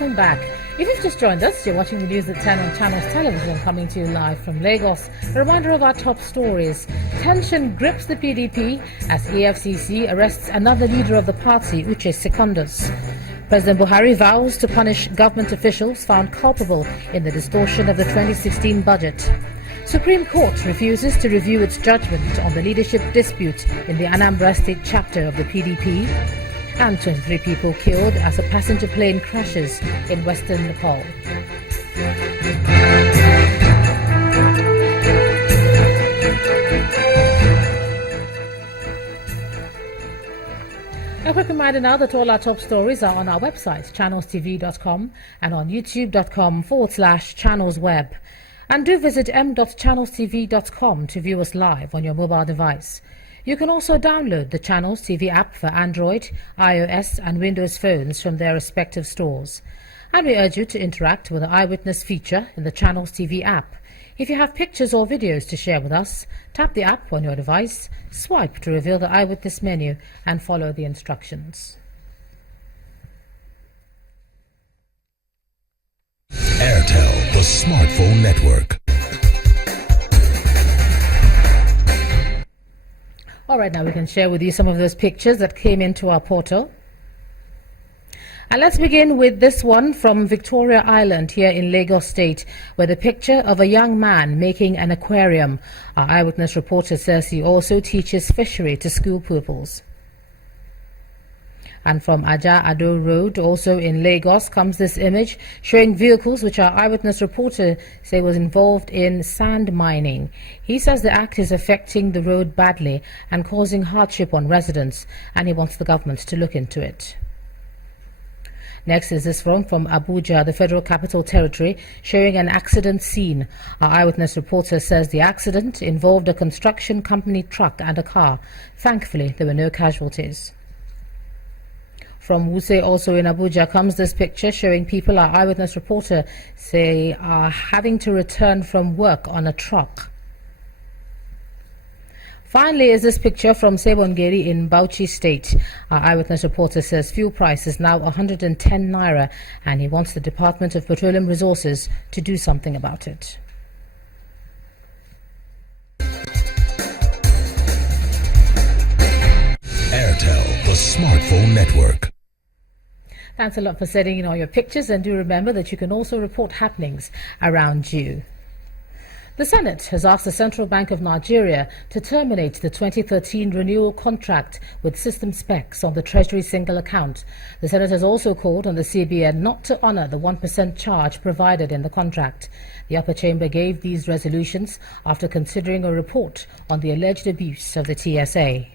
welcome back. If you've just joined us, you're watching the news at 10 on Channels Television, coming to you live from Lagos. A reminder of our top stories. Tension grips the PDP as EFCC arrests another leader of the party, Uche Secondus. President Buhari vows to punish government officials found culpable in the distortion of the 2016 budget. Supreme Court refuses to review its judgment on the leadership dispute in the Anambra State chapter of the PDP. And 23 people killed as a passenger plane crashes in western Nepal. A quick reminder now that all our top stories are on our website, channelstv.com, and on youtube.com/channelsweb. And do visit m.channelstv.com to view us live on your mobile device. You can also download the Channels TV app for Android, iOS and Windows phones from their respective stores. And we urge you to interact with the Eyewitness feature in the Channels TV app. If you have pictures or videos to share with us, tap the app on your device, swipe to reveal the Eyewitness menu and follow the instructions. Airtel, the smartphone network. All right, now we can share with you some of those pictures that came into our portal. And let's begin with this one from Victoria Island here in Lagos State, where the picture of a young man making an aquarium. Our Eyewitness reporter says he also teaches fishery to school pupils. And from Aja Ado Road, also in Lagos, comes this image showing vehicles which our Eyewitness reporter say was involved in sand mining. He says the act is affecting the road badly and causing hardship on residents, and he wants the government to look into it. Next is this from Abuja, the Federal Capital Territory, showing an accident scene. Our Eyewitness reporter says the accident involved a construction company truck and a car. Thankfully, there were no casualties. From Wuse, also in Abuja, comes this picture showing people our Eyewitness reporter say are having to return from work on a truck. Finally is this picture from Sebongeri in Bauchi State. Our Eyewitness reporter says fuel price is now 110 naira and he wants the Department of Petroleum Resources to do something about it. Airtel, the smartphone network. Thanks a lot for sending in all your pictures, and do remember that you can also report happenings around you. The Senate has asked the Central Bank of Nigeria to terminate the 2013 renewal contract with Systemspecs on the Treasury single account. The Senate has also called on the CBN not to honour the 1% charge provided in the contract. The upper chamber gave these resolutions after considering a report on the alleged abuse of the TSA.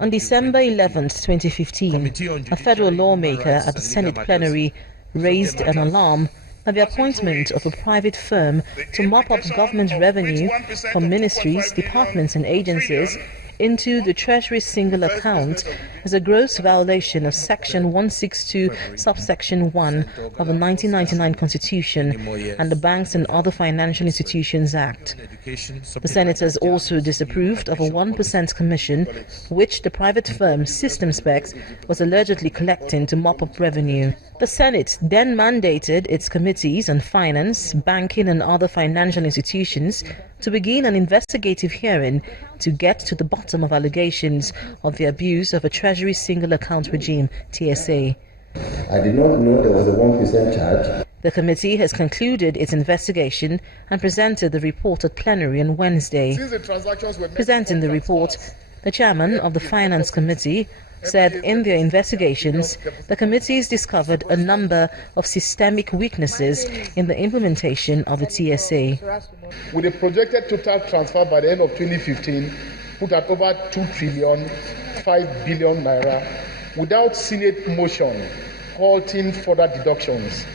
On December 11, 2015, a federal lawmaker at the Senate plenary raised an alarm at the appointment of a private firm to mop up government revenue from ministries, departments and agencies into the Treasury single account as a gross violation of Section 162, subsection 1 of the 1999 Constitution and the Banks and Other Financial Institutions Act. The senators also disapproved of a 1% commission which the private firm Systemspecs was allegedly collecting to mop up revenue. The Senate then mandated its committees on finance, banking and other financial institutions to begin an investigative hearing to get to the bottom of allegations of the abuse of a Treasury single account regime, TSA. I did not know there was a 1% charge. The committee has concluded its investigation and presented the report at plenary on Wednesday. Presenting the report, the chairman of the Finance Committee said in their investigations, the committees discovered a number of systemic weaknesses in the implementation of the TSA. With a projected total transfer by the end of 2015, put at over 2,005 billion naira, without Senate motion halting further deductions,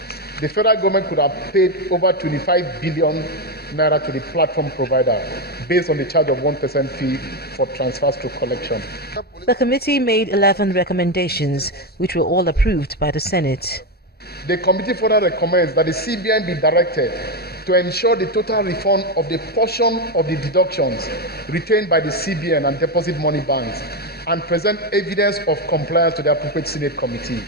the federal government could have paid over 25 billion naira to the platform provider based on the charge of 1% fee for transfers to collection. The committee made 11 recommendations, which were all approved by the Senate. The committee further recommends that the CBN be directed to ensure the total refund of the portion of the deductions retained by the CBN and deposit money banks and present evidence of compliance to the appropriate Senate committee.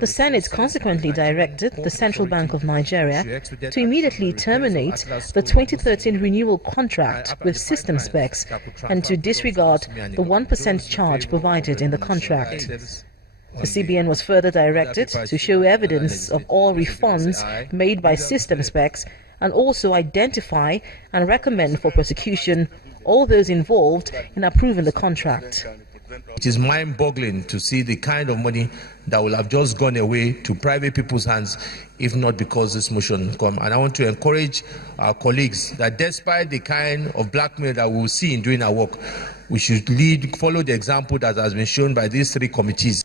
The Senate consequently directed the Central Bank of Nigeria to immediately terminate the 2013 renewal contract with Systemspecs and to disregard the 1% charge provided in the contract. The CBN was further directed to show evidence of all refunds made by Systemspecs and also identify and recommend for prosecution all those involved in approving the contract. It is mind-boggling to see the kind of money that will have just gone away to private people's hands if not because this motion come. And I want to encourage our colleagues that despite the kind of blackmail that we will see in doing our work, we should follow the example that has been shown by these three committees.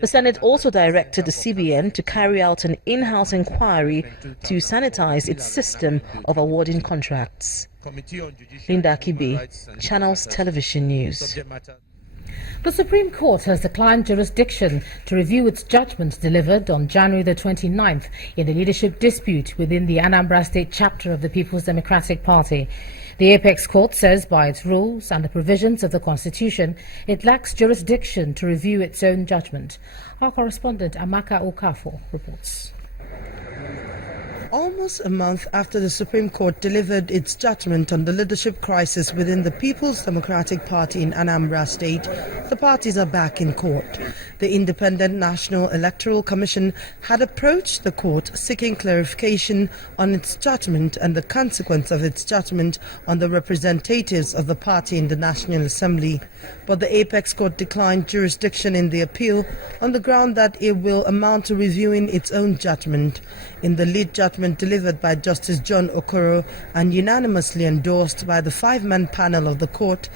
The Senate also directed the CBN to carry out an in-house inquiry to sanitize its system of awarding contracts. Linda Akibe, Channels Television News. The Supreme Court has declined jurisdiction to review its judgment delivered on January the 29th in the leadership dispute within the Anambra State chapter of the People's Democratic Party. The Apex Court says by its rules and the provisions of the Constitution, it lacks jurisdiction to review its own judgment. Our correspondent Amaka Okafor reports. Almost a month after the Supreme Court delivered its judgment on the leadership crisis within the People's Democratic Party in Anambra State, the parties are back in court. The Independent National Electoral Commission had approached the court seeking clarification on its judgment and the consequence of its judgment on the representatives of the party in the National Assembly. But the Apex Court declined jurisdiction in the appeal on the ground that it will amount to reviewing its own judgment. In the lead judgment delivered by Justice John Okoro and unanimously endorsed by the five-man panel of the court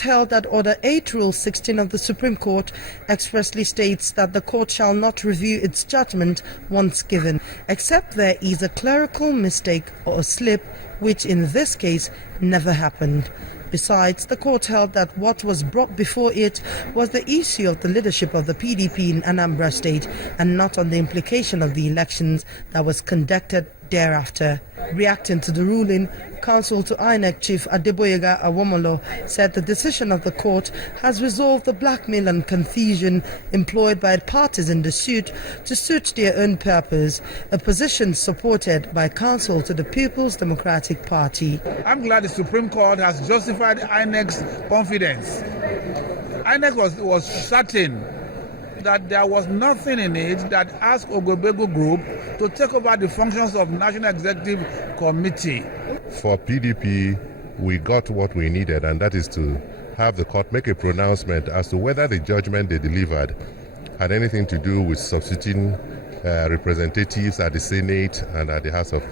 held that Order 8, Rule 16 of the Supreme Court expressly states that the court shall not review its judgment once given, except there is a clerical mistake or a slip, which in this case never happened. Besides, the court held that what was brought before it was the issue of the leadership of the PDP in Anambra State and not on the implication of the elections that was conducted thereafter. Reacting to the ruling, counsel to INEC Chief Adeboyega Awomolo said the decision of the court has resolved the blackmail and confusion employed by parties in the suit to suit their own purpose, a position supported by counsel to the People's Democratic Party. I'm glad the Supreme Court has justified INEC's confidence. INEC was certain that there was nothing in it that asked Ogobego Group to take over the functions of National Executive Committee. For PDP, we got what we needed, and that is to have the court make a pronouncement as to whether the judgment they delivered had anything to do with substituting representatives at the Senate and at the House of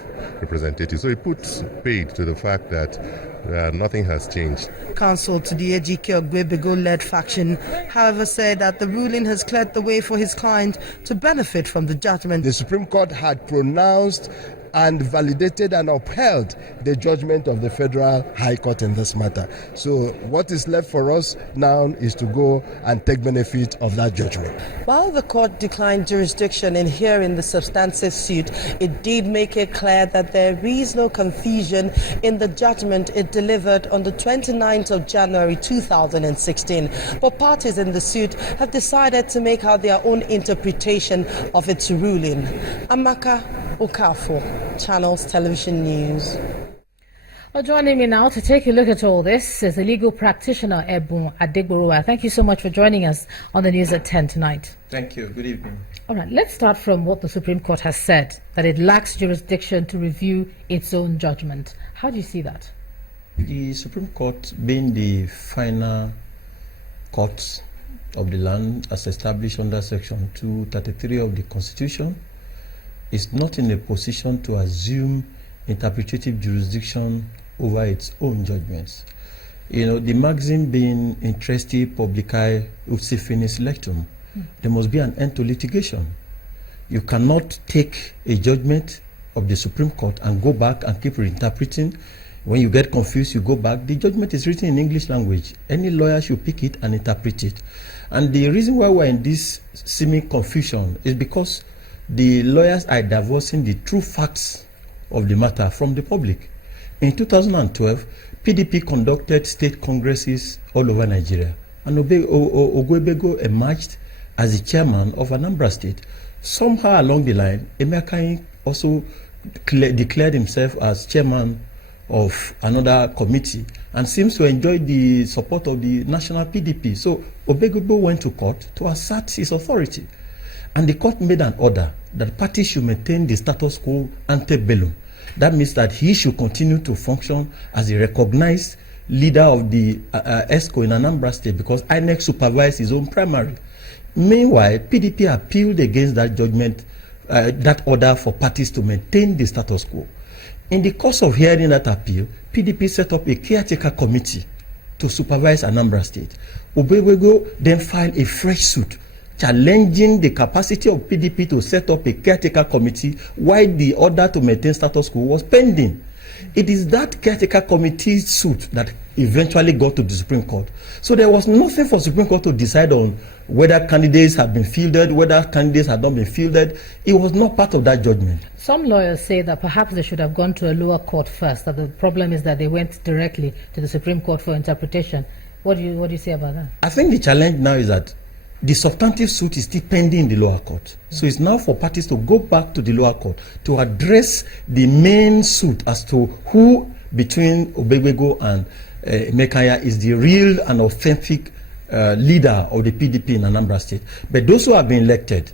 Representatives. So it puts paid to the fact that nothing has changed. Counsel to the Ejike Ogwebego-led faction, however, said that the ruling has cleared the way for his client to benefit from the judgment. The Supreme Court had pronounced and validated and upheld the judgment of the Federal High Court in this matter. So what is left for us now is to go and take benefit of that judgment. While the court declined jurisdiction in hearing the substantive suit, it did make it clear that there is no confusion in the judgment it delivered on the 29th of January 2016. But parties in the suit have decided to make out their own interpretation of its ruling. Amaka Okafor, Channels Television News. Well, joining me now to take a look at all this is the legal practitioner Ebun Adegborowa. Thank you so much for joining us on the news at 10 tonight. Thank you. Good evening. All right, let's start from what the Supreme Court has said, that it lacks jurisdiction to review its own judgment. How do you see that? The Supreme Court, being the final court of the land as established under Section 233 of the Constitution, is not in a position to assume interpretative jurisdiction over its own judgments. You know, the maxim being interesti publicae ut finis lectum, there must be an end to litigation. You cannot take a judgment of the Supreme Court and go back and keep reinterpreting. When you get confused, you go back. The judgment is written in English language. Any lawyer should pick it and interpret it. And the reason why we're in this seeming confusion is because the lawyers are divorcing the true facts of the matter from the public. In 2012, PDP conducted state congresses all over Nigeria, and Ogwebego emerged as the chairman of Anambra State. Somehow along the line, Emeka also declared himself as chairman of another committee and seems to enjoy the support of the national PDP. So Ogwebego went to court to assert his authority. And the court made an order that parties should maintain the status quo ante bellum. That means that he should continue to function as a recognized leader of the ESCO in Anambra State because INEC supervised his own primary. Meanwhile, PDP appealed against that judgment, that order for parties to maintain the status quo. In the course of hearing that appeal, PDP set up a caretaker committee to supervise Anambra State. Ogwebego then filed a fresh suit challenging the capacity of PDP to set up a caretaker committee while the order to maintain status quo was pending. It is that caretaker committee suit that eventually got to the Supreme Court. So there was nothing for Supreme Court to decide on whether candidates had been fielded, whether candidates had not been fielded. It was not part of that judgment. Some lawyers say that perhaps they should have gone to a lower court first, that the problem is that they went directly to the Supreme Court for interpretation. What do you say about that? I think the challenge now is that the substantive suit is still pending in the lower court. So it's now for parties to go back to the lower court to address the main suit as to who between Ogwebego and Emeka is the real and authentic leader of the PDP in Anambra State. But those who have been elected,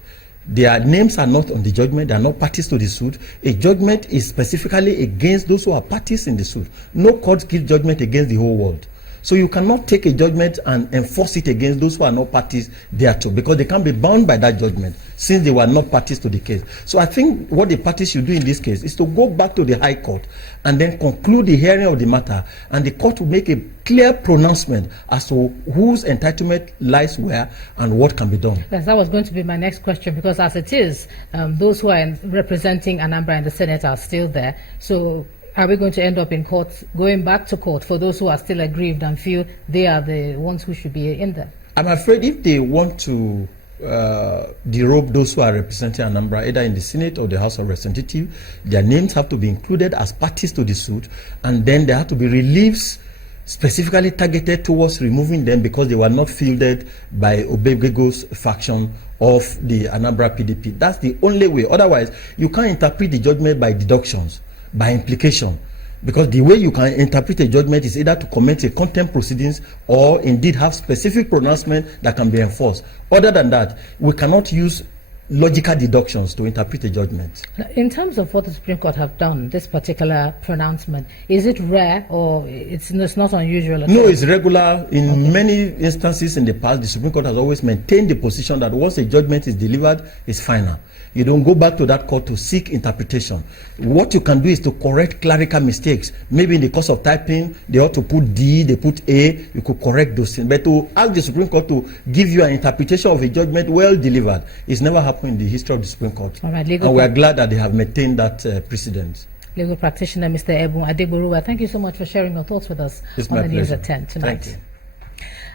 their names are not on the judgment, they are not parties to the suit. A judgment is specifically against those who are parties in the suit. No court gives judgment against the whole world. So you cannot take a judgment and enforce it against those who are not parties thereto, because they can't be bound by that judgment since they were not parties to the case. So I think what the parties should do in this case is to go back to the High Court and then conclude the hearing of the matter, and the court will make a clear pronouncement as to whose entitlement lies where and what can be done. Yes, that was going to be my next question, because as it is, those who are representing Anambra in the Senate are still there. So are we going to end up in court, going back to court for those who are still aggrieved and feel they are the ones who should be in there? I'm afraid if they want to derobe those who are representing Anambra, either in the Senate or the House of Representatives, their names have to be included as parties to the suit, and then there have to be reliefs specifically targeted towards removing them because they were not fielded by Ogwebego's faction of the Anambra PDP. That's the only way. Otherwise, you can't interpret the judgment by deductions, by implication, because the way you can interpret a judgment is either to commence a contempt proceedings or indeed have specific pronouncement that can be enforced. Other than that, we cannot use logical deductions to interpret a judgment. In terms of what the Supreme Court have done, this particular pronouncement, is it rare or it's not unusual? No, it's regular. In many instances in the past, the Supreme Court has always maintained the position that once a judgment is delivered, it's final. You don't go back to that court to seek interpretation. What you can do is to correct clerical mistakes. Maybe in the course of typing, they ought to put D, they put A, you could correct those things. But to ask the Supreme Court to give you an interpretation of a judgment well delivered, it's never happened in the history of the Supreme Court. All right, and we are glad that they have maintained that precedent. Legal practitioner Mr. Ebun Adegboruwa, thank you so much for sharing your thoughts with us on the News at 10 tonight. Thank you.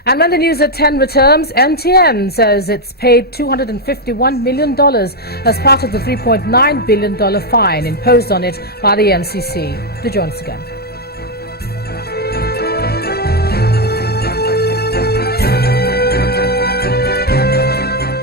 And when the News at 10 returns, MTN says it's paid $251 million as part of the $3.9 billion fine imposed on it by the NCC. Do join us again.